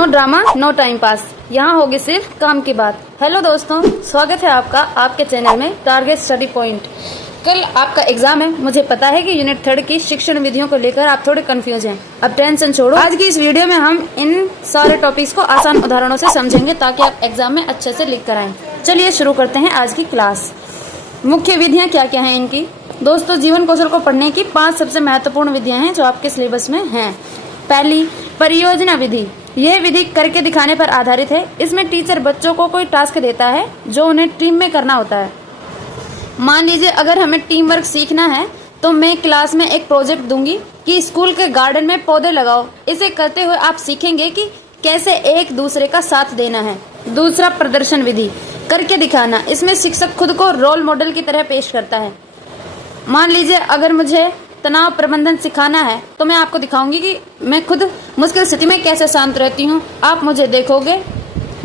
No drama no time pass, यहाँ होगी सिर्फ काम की बात। हेलो दोस्तों, स्वागत है आपका आपके चैनल में टारगेट स्टडी पॉइंट। कल आपका एग्जाम है, मुझे पता है कि यूनिट 3 की शिक्षण विधियों को लेकर आप थोड़े कंफ्यूज हैं। अब टेंशन छोड़ो, आज की इस वीडियो में हम इन सारे टॉपिक्स को आसान उदाहरणों से समझेंगे ताकि आप एग्जाम में अच्छे से लिख कर आएं। चलिए शुरू करते हैं आज की क्लास। मुख्य विधियां क्या क्या हैं इनकी? दोस्तों, जीवन कौशल को पढ़ने की 5 सबसे महत्वपूर्ण विधियां हैं जो आपके सिलेबस में हैं। पहली, परियोजना विधि। यह विधि करके दिखाने पर आधारित है। इसमें टीचर बच्चों को कोई टास्क देता है जो उन्हें टीम में करना होता है। मान लीजिए अगर हमें टीम वर्क सीखना है तो मैं क्लास में एक प्रोजेक्ट दूंगी कि स्कूल के गार्डन में पौधे लगाओ। इसे करते हुए आप सीखेंगे कि कैसे एक दूसरे का साथ देना है। दूसरा, प्रदर्शन विधि, करके दिखाना। इसमें शिक्षक खुद को रोल मॉडल की तरह पेश करता है। मान लीजिए अगर मुझे तनाव प्रबंधन सिखाना है तो मैं आपको दिखाऊंगी कि मैं खुद मुश्किल स्थिति में कैसे शांत रहती हूँ। आप मुझे देखोगे,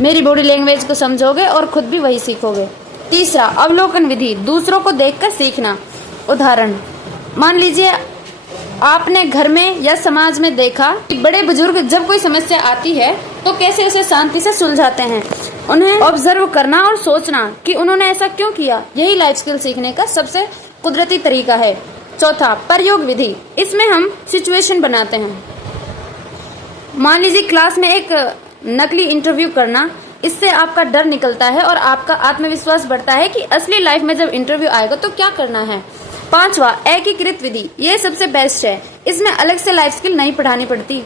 मेरी बॉडी लैंग्वेज को समझोगे और खुद भी वही सीखोगे। तीसरा, अवलोकन विधि, दूसरों को देखकर सीखना। उदाहरण, मान लीजिए आपने घर में या समाज में देखा कि बड़े बुजुर्ग जब कोई समस्या आती है तो कैसे उसे शांति से सुलझाते हैं। उन्हें ऑब्जर्व करना और सोचना कि उन्होंने ऐसा क्यों किया, यही लाइफ स्किल सीखने का सबसे कुदरती तरीका है। चौथा, प्रयोग विधि। इसमें हम सिचुएशन बनाते हैं। मान लीजिए क्लास में एक नकली इंटरव्यू करना, इससे आपका डर निकलता है और आपका आत्मविश्वास बढ़ता है कि असली लाइफ में जब इंटरव्यू आएगा तो क्या करना है। पांचवा, एकीकृत विधि। ये सबसे बेस्ट है। इसमें अलग से लाइफ स्किल नहीं पढ़ानी पड़ती।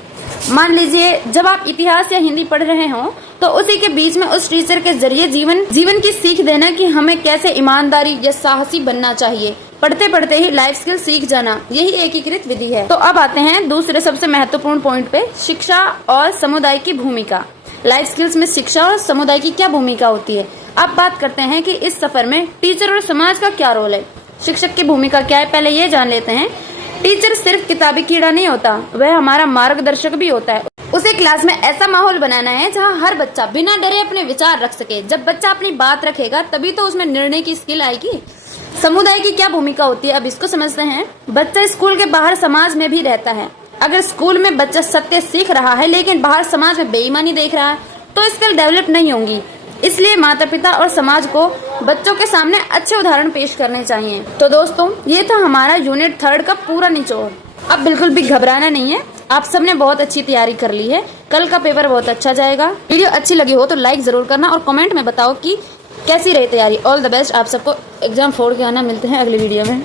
मान लीजिए जब आप इतिहास या हिंदी पढ़ रहे हो तो उसी के बीच में उस टीचर के जरिए जीवन की सीख देना कि हमें कैसे ईमानदारी या साहसी बनना चाहिए। पढ़ते पढ़ते ही लाइफ स्किल सीख जाना, यही एकीकृत विधि है। तो अब आते हैं दूसरे सबसे महत्वपूर्ण पॉइंट पे, शिक्षा और समुदाय की भूमिका। लाइफ स्किल्स में शिक्षा और समुदाय की क्या भूमिका होती है। अब बात करते हैं कि इस सफर में टीचर और समाज का क्या रोल है। शिक्षक की भूमिका क्या है, पहले ये जान लेते हैं। टीचर सिर्फ किताबी कीड़ा नहीं होता, वह हमारा मार्गदर्शक भी होता है। उसे क्लास में ऐसा माहौल बनाना है जहाँ हर बच्चा बिना डरे अपने विचार रख सके। जब बच्चा अपनी बात रखेगा तभी तो उसमें निर्णय की स्किल आएगी। समुदाय की क्या भूमिका होती है, अब इसको समझते हैं। बच्चा स्कूल के बाहर समाज में भी रहता है। अगर स्कूल में बच्चा सत्य सीख रहा है लेकिन बाहर समाज में बेईमानी देख रहा है तो स्किल डेवलप नहीं होंगी। इसलिए माता पिता और समाज को बच्चों के सामने अच्छे उदाहरण पेश करने चाहिए। तो दोस्तों, ये था हमारा यूनिट 3 का पूरा निचोड़। अब बिल्कुल भी घबराना नहीं है, आप सबने बहुत अच्छी तैयारी कर ली है। कल का पेपर बहुत अच्छा जाएगा। वीडियो अच्छी लगी हो तो लाइक जरूर करना और कमेंट में बताओ कि कैसी रही तैयारी। ऑल द बेस्ट, आप सबको एग्जाम फोड़ के आना। मिलते हैं अगली वीडियो में।